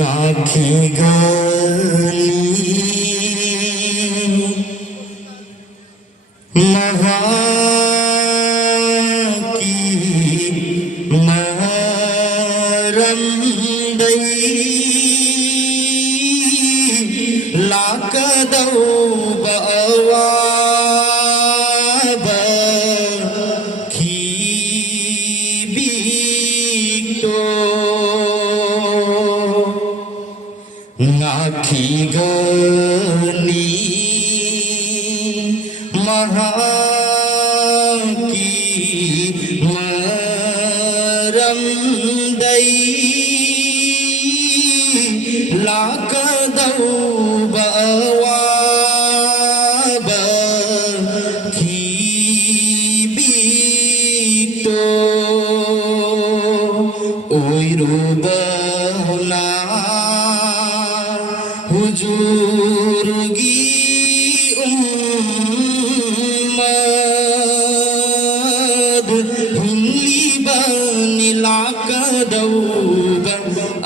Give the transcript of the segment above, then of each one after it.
आँखी गली महा की मरम दई लाकदौ बवाब की बीतो आँखी गली महा की मरम दई लाकदौ बवाब की बीतो ओई रूबना हुजूरगी उम्मद हिंली बनी लाकदौ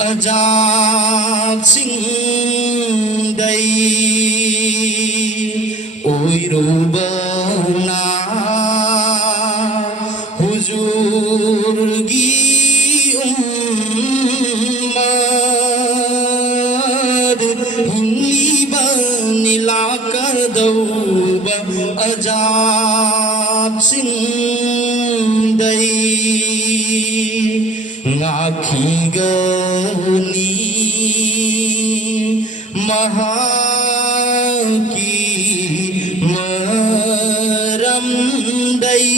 अजाब सिंदई ओई रूबना हुजूरगी उम्मद हिंली बनी लाकदौ अजाब सिंदई आँखी गली महा की मरम दई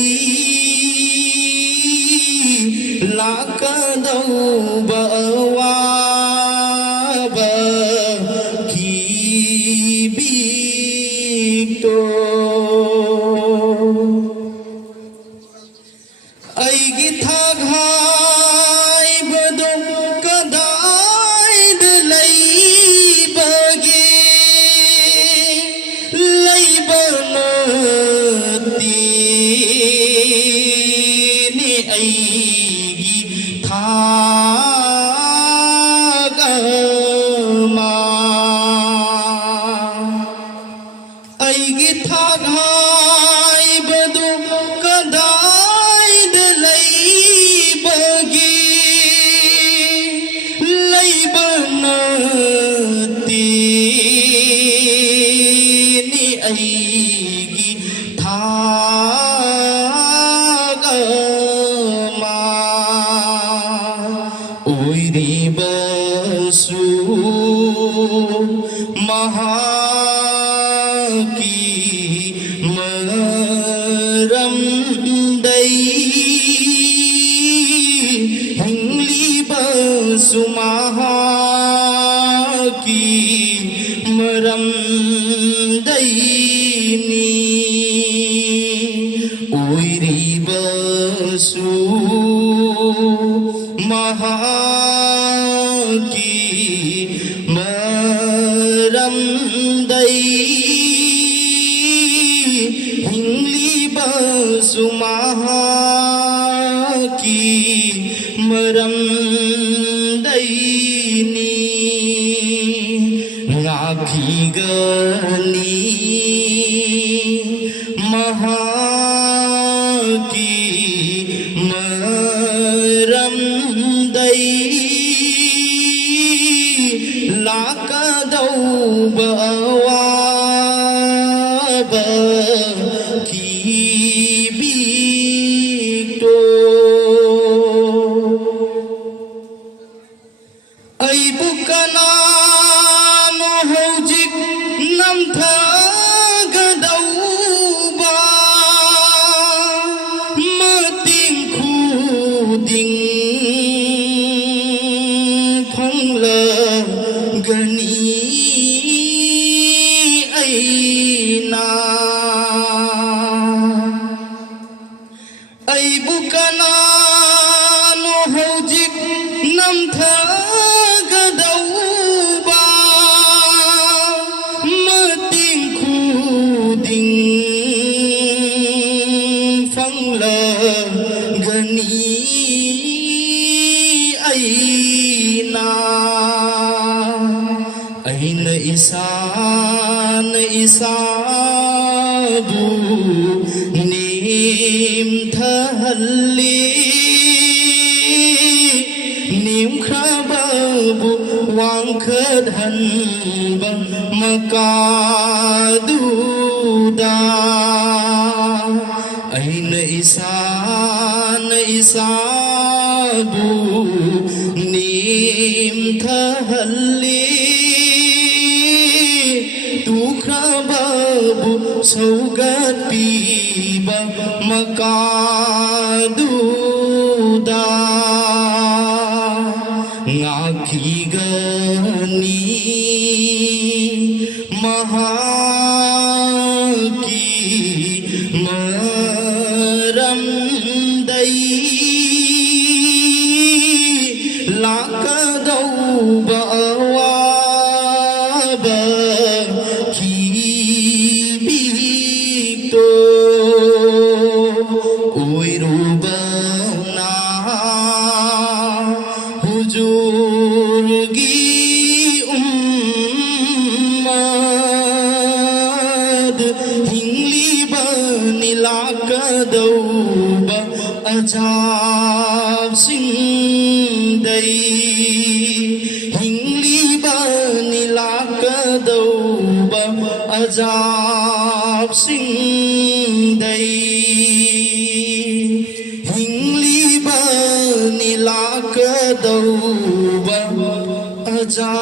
लाकदौ बवाब की बीतो अईगी था महा की मरम दई हिंगली बसु महा की मरम दईनी ओरी बसु महा की मरम दई हिंगली बसु महा की मरम दईनी आँखी गली महा की मरम दई लाकदौ बवाब की बीतो ऐ बुकना नो हौजिक नमथा गदौबा मतिं खुदिं फंगल गनी ऐना ऐ बुकना नो हौजिक नमथा गदौबा मतिं खुदिं फंगल गनी ऐना ꯑꯩꯅ ꯏꯁꯥꯕꯨ ꯅꯦꯝꯊꯍꯜꯂꯤ ꯅꯦꯝꯈ꯭ꯔꯕꯕꯨ ꯋꯥꯡꯈꯠꯍꯟꯕ ꯃꯀꯥꯗꯨꯗ ꯑꯩꯅ ꯏꯁꯥꯕꯨ ꯅꯦꯝꯊꯍꯜꯂꯤ ꯇꯨꯈ꯭ꯔꯕꯕꯨ ꯁꯧꯒꯠꯄꯤꯕ ꯃꯀꯥꯗꯨꯗ ꯉꯥꯛꯈꯤꯒꯅꯤ ꯃꯍꯥꯛꯀꯤ ꯃꯔꯝꯗꯩ ꯂꯥꯛꯀꯗꯧꯕ ꯑꯋꯥꯕ ꯈꯤꯕꯤꯛꯇꯣ ꯑꯣꯏꯔꯨꯕꯅ ꯍꯨꯖꯨꯔꯒꯤ ꯎꯝꯃꯠ ꯍꯤꯡꯂꯤꯕꯅꯤ ꯂꯥꯛꯀꯗꯧꯕ ꯑꯖꯥꯕꯁꯤꯡꯗꯩ ꯍꯤꯡꯂꯤꯕꯅꯤ ꯂꯥꯛꯀꯗꯧꯕ ꯑꯖꯥꯕꯁꯤꯡꯗꯩ hingliba nilakadaw ba aja